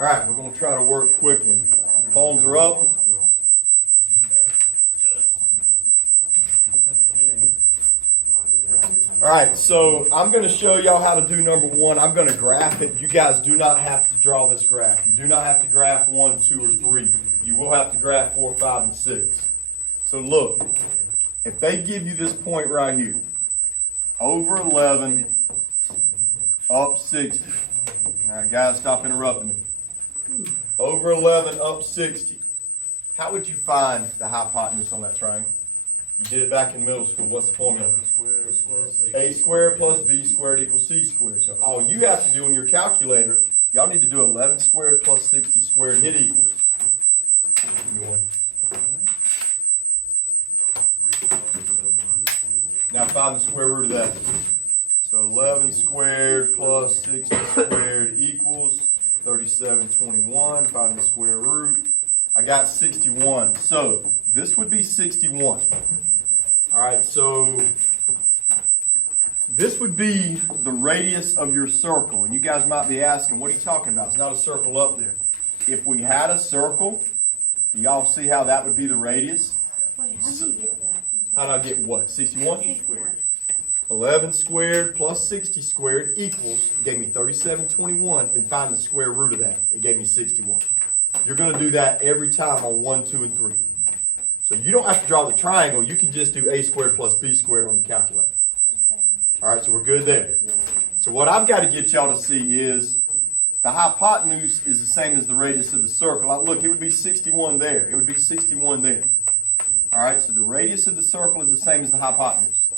All right, we're going to try to work quickly. Palms are up. All right, so I'm going to show y'all how to do number one. I'm going to graph it. You guys do not have to draw this graph. You do not have to graph 1, 2, or 3. You will have to graph 4, 5, and 6. So look, if they give you this point right here, over 11, up 60. All right, guys, stop interrupting me. Over 11, up 60. How would you find the hypotenuse on that triangle? You did it back in middle school. What's the formula? A squared plus B squared equals C squared. So all you have to do in your calculator, y'all need to do 11 squared plus 60 squared, hit equals. Now find the square root of that. So 11 squared plus 60 squared equals 3721. Find the square root. I got 61. So this would be 61. All right, so this would be the radius of your circle. And you guys might be asking, what are you talking about? It's not a circle up there. If we had a circle, do y'all see how that would be the radius? Wait, how did you get that? How did I get what? 61? 11 squared plus 60 squared equals, gave me 3721, then find the square root of that. It gave me 61. You're going to do that every time on 1, 2, and 3. So you don't have to draw the triangle. You can just do a squared plus b squared on your calculator. Okay. All right, so we're good there. Yeah. So what I've got to get y'all to see is the hypotenuse is the same as the radius of the circle. Like, look, it would be 61 there. It would be 61 there. All right, so the radius of the circle is the same as the hypotenuse.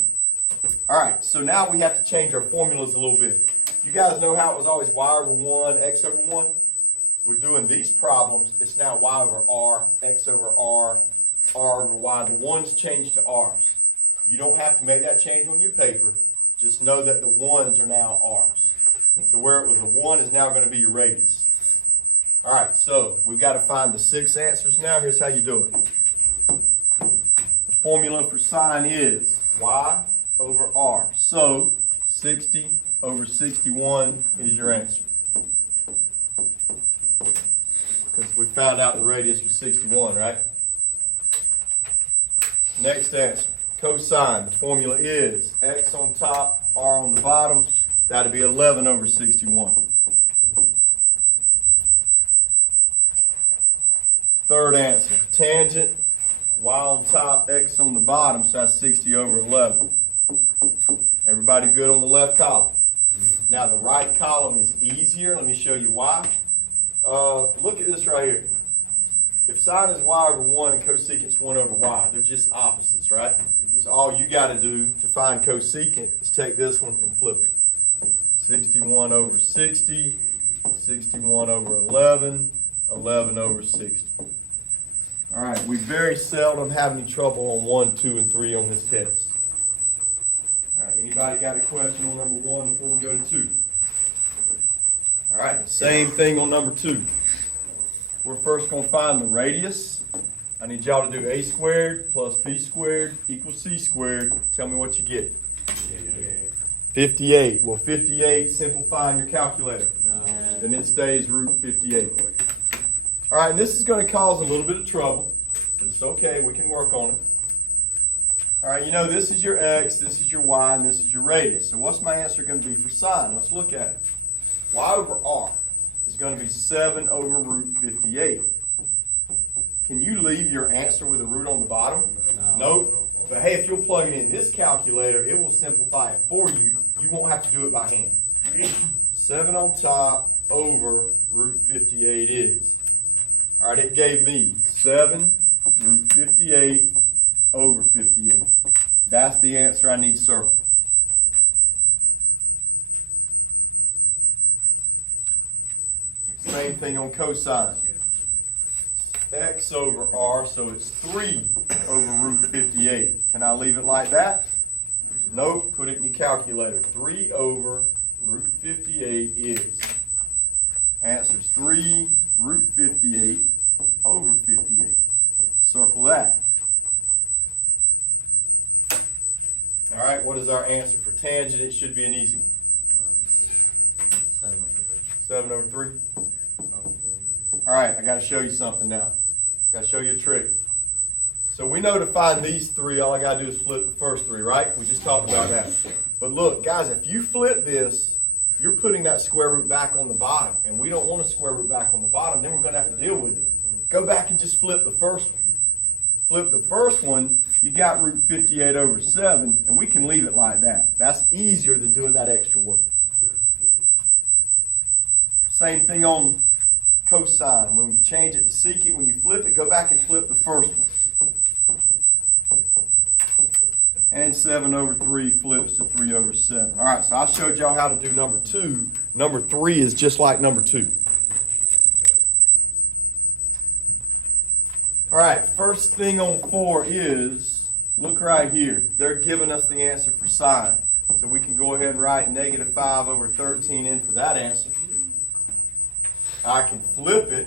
All right, so now we have to change our formulas a little bit. You guys know how it was always y over 1, x over 1? We're doing these problems. It's now y over r, x over r, r over y. The ones change to r's. You don't have to make that change on your paper. Just know that the ones are now r's. So where it was a 1 is now going to be your radius. All right, so we've got to find the 6 answers now. Here's how you do it. The formula for sine is y over r. So 60 over 61 is your answer. Because we found out the radius was 61, right? Next answer, cosine. The formula is x on top, r on the bottom. That'll be 11 over 61. Third answer, tangent, y on top, x on the bottom, so that's 60 over 11. Everybody good on the left column? Now the right column is easier. Let me show you why. Look at this right here. If sine is y over 1 and cosecant is 1 over y, they're just opposites, right? So all you got to do to find cosecant is take this one and flip it. 61 over 60, 61 over 11, 11 over 60. All right, we very seldom have any trouble on 1, 2, and 3 on this test. All right, anybody got a question on number 1 before we go to 2? All right, same thing on number 2. We're first going to find the radius. I need y'all to do a squared plus b squared equals c squared. Tell me what you get. 58. Well, 58, simplify in your calculator. Then it stays root 58. All right, and this is going to cause a little bit of trouble, but it's okay. We can work on it. All right, you know this is your x, this is your y, and this is your radius. So what's my answer going to be for sine? Let's look at it. Y over r is going to be 7 over root 58. Can you leave your answer with a root on the bottom? Nope. But hey, if you'll plug it in this calculator, it will simplify it for you. You won't have to do it by hand. 7 on top over root 58 is. All right, it gave me 7 root 58 over 58. That's the answer I need circled. Same thing on cosine. X over r, so it's 3 over root 58. Can I leave it like that? Nope, put it in your calculator. 3 over root 58 is. Answer's 3 root 58 over 58. Circle that. All right, what is our answer for tangent? It should be an easy one. 7 over 3. All right, I gotta show you something now. Gotta show you a trick. So we know to find these three, all I gotta do is flip the first three, right? We just talked about that. But look, guys, if you flip this, you're putting that square root back on the bottom, and we don't want a square root back on the bottom, then we're gonna have to deal with it. Go back and just flip the first one. Flip the first one, you got root 58 over 7, and we can leave it like that. That's easier than doing that extra work. Same thing on cosine. When you change it to secant, when you flip it, go back and flip the first one. And 7 over 3 flips to 3 over 7. All right, so I showed y'all how to do number 2. Number 3 is just like number 2. All right, first thing on 4 is, look right here. They're giving us the answer for sine. So we can go ahead and write negative 5 over 13 in for that answer. I can flip it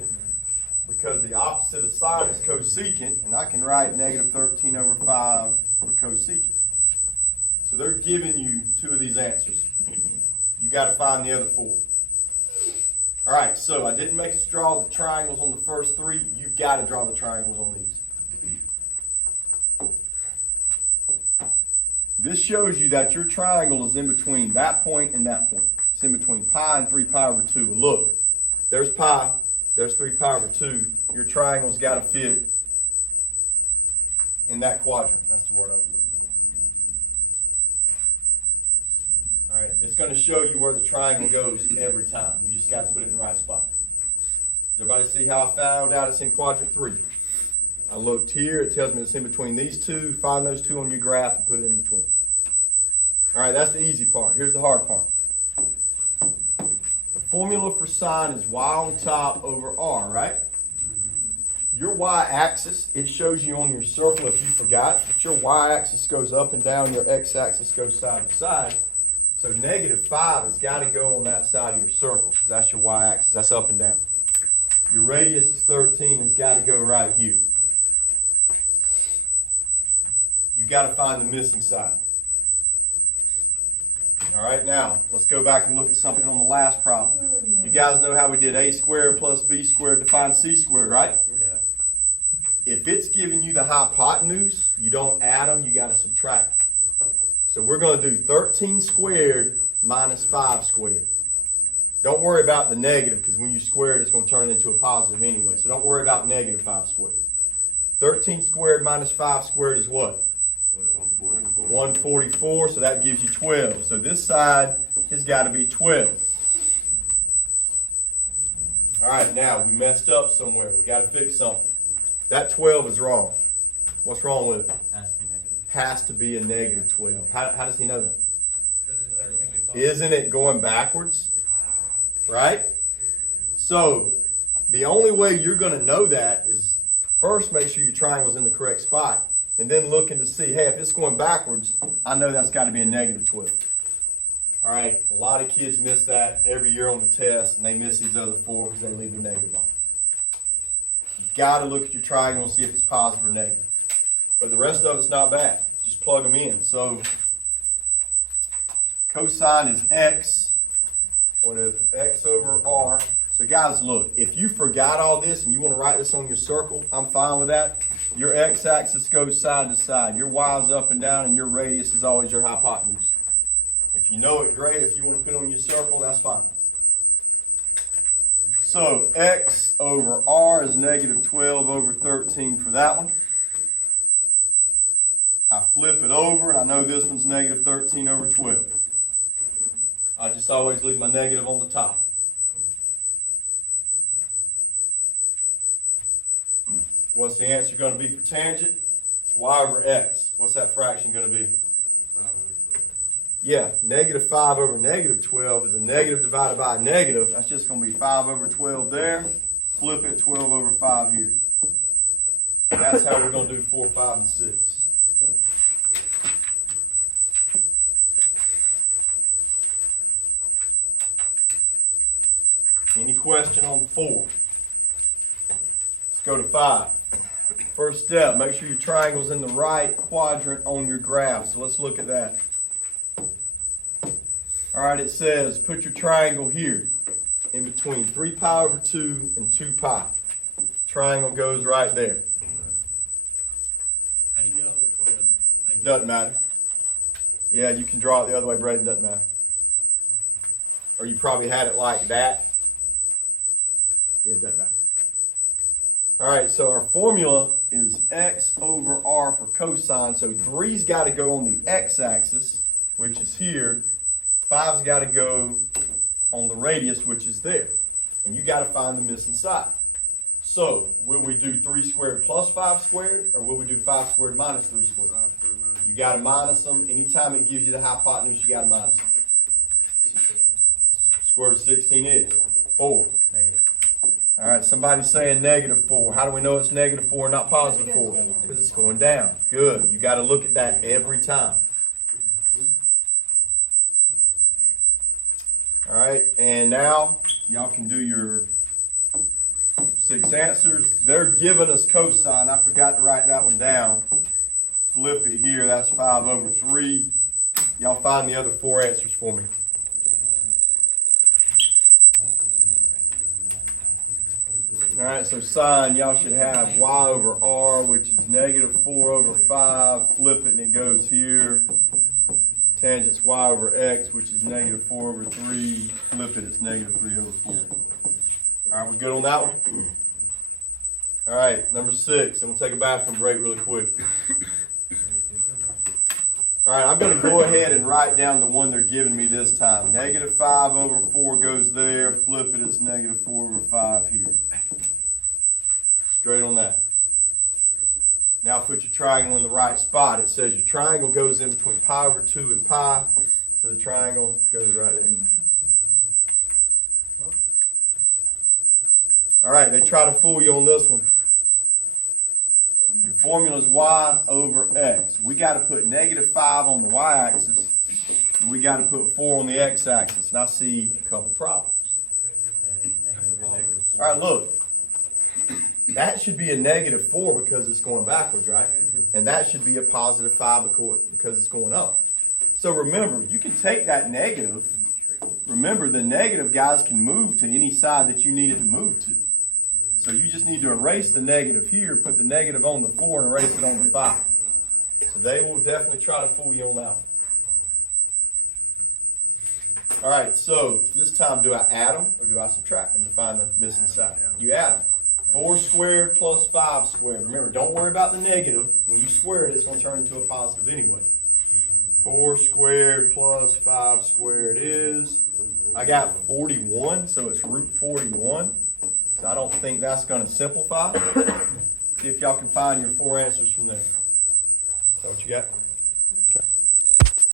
because the opposite of sine is cosecant, and I can write negative 13 over 5 for cosecant. So they're giving you 2 of these answers. You got to find the other 4. All right, so I didn't make us draw the triangles on the first 3. You've got to draw the triangles on these. This shows you that your triangle is in between that point and that point. It's in between pi and 3 pi over 2. Look, there's pi, there's 3 pi over 2. Your triangle's got to fit in that quadrant. That's the word I was looking for. All right, it's going to show you where the triangle goes every time. You just got to put it in the right spot. Does everybody see how I found out it's in quadrant 3? I looked here. It tells me it's in between these 2. Find those 2 on your graph and put it in between. All right, that's the easy part. Here's the hard part. The formula for sine is y on top over r, right? Your y-axis, it shows you on your circle if you forgot, but your y-axis goes up and down, your x-axis goes side to side. So negative 5 has got to go on that side of your circle because that's your y-axis. That's up and down. Your radius is 13 has got to go right here. You got to find the missing side. All right, now let's go back and look at something on the last problem. You guys know how we did a squared plus b squared to find c squared, right? Yeah. If it's giving you the hypotenuse, you don't add them, you got to subtract. So we're going to do 13 squared minus 5 squared. Don't worry about the negative because when you square it, it's going to turn it into a positive anyway. So don't worry about negative 5 squared. 13 squared minus 5 squared is what? 144. 144, so that gives you 12. So this side has got to be 12. All right, now we messed up somewhere. We got to fix something. That 12 is wrong. What's wrong with it? Has to be negative. Has to be a negative 12. How does he know that? Isn't it going backwards? Right? So the only way you're going to know that is first make sure your triangle's in the correct spot and then looking to see, hey, if it's going backwards, I know that's got to be a negative 12. All right, a lot of kids miss that every year on the test and they miss these other 4 because they leave a negative on. You've got to look at your triangle and see if it's positive or negative. But the rest of it's not bad. Just plug them in. So cosine is x. What is it? X over r. So guys, look, if you forgot all this and you want to write this on your circle, I'm fine with that. Your x-axis goes side to side. Your y is up and down, and your radius is always your hypotenuse. If you know it, great. If you want to put it on your circle, that's fine. So x over r is negative 12 over 13 for that one. I flip it over, and I know this one's negative 13 over 12. I just always leave my negative on the top. What's the answer going to be for tangent? It's y over x. What's that fraction going to be? Yeah, negative 5 over negative 12 is a negative divided by a negative. That's just going to be 5 over 12 there. Flip it, 12 over 5 here. That's how we're going to do 4, 5, and 6. Any question on 4? Let's go to 5. First step, make sure your triangle's in the right quadrant on your graph. So let's look at that. All right, it says put your triangle here in between 3 pi over 2 and 2 pi. Triangle goes right there. How do you know which way to make it? Doesn't matter. Yeah, you can draw it the other way, Braden, doesn't matter. Or you probably had it like that. Yeah, it doesn't matter. All right, so our formula is x over r for cosine. So 3's got to go on the x-axis, which is here. 5's got to go on the radius, which is there. And you got to find the missing side. So, will we do 3 squared plus 5 squared, or will we do 5 squared minus 3 squared? You got to minus them. Anytime it gives you the hypotenuse, you got to minus them. Square root of 16 is 4. Negative. All right, somebody's saying -4. How do we know it's -4 and not +4? Because it's going down. Good. You got to look at that every time. All right, and now y'all can do your 6 answers. They're giving us cosine. I forgot to write that one down. Flip it here. That's 5 over 3. Y'all find the other 4 answers for me. All right, so sine, y'all should have y over r, which is -4 over 5. Flip it and it goes here. Tangent's y over x, which is -4 over 3. Flip it, it's -3 over 4. All right, we're good on that one? All right, number 6, and we'll take a bathroom break really quick. All right, I'm going to go ahead and write down the one they're giving me this time. -5 over 4 goes there. Flip it, it's -4 over 5 here. Straight on that. Now put your triangle in the right spot. It says your triangle goes in between pi over 2 and pi, so the triangle goes right there. All right, they try to fool you on this one. Your formula is y over x. We got to put -5 on the y-axis, and we got to put 4 on the x-axis. And I see a couple problems. All right, look. That should be a -4 because it's going backwards, right? And that should be a +5 because it's going up. So remember, you can take that negative. Remember, the negative, guys, can move to any side that you need it to move to. So you just need to erase the negative here, put the negative on the 4 and erase it on the 5. So they will definitely try to fool you on that one. All right, so this time do I add them or do I subtract them to find the missing side? You add them. 4 squared plus 5 squared. Remember, don't worry about the negative. When you square it, it's going to turn into a positive anyway. 4 squared plus 5 squared is, I got 41, so it's root 41. So I don't think that's going to simplify. See if y'all can find your 4 answers from there. Is that what you got?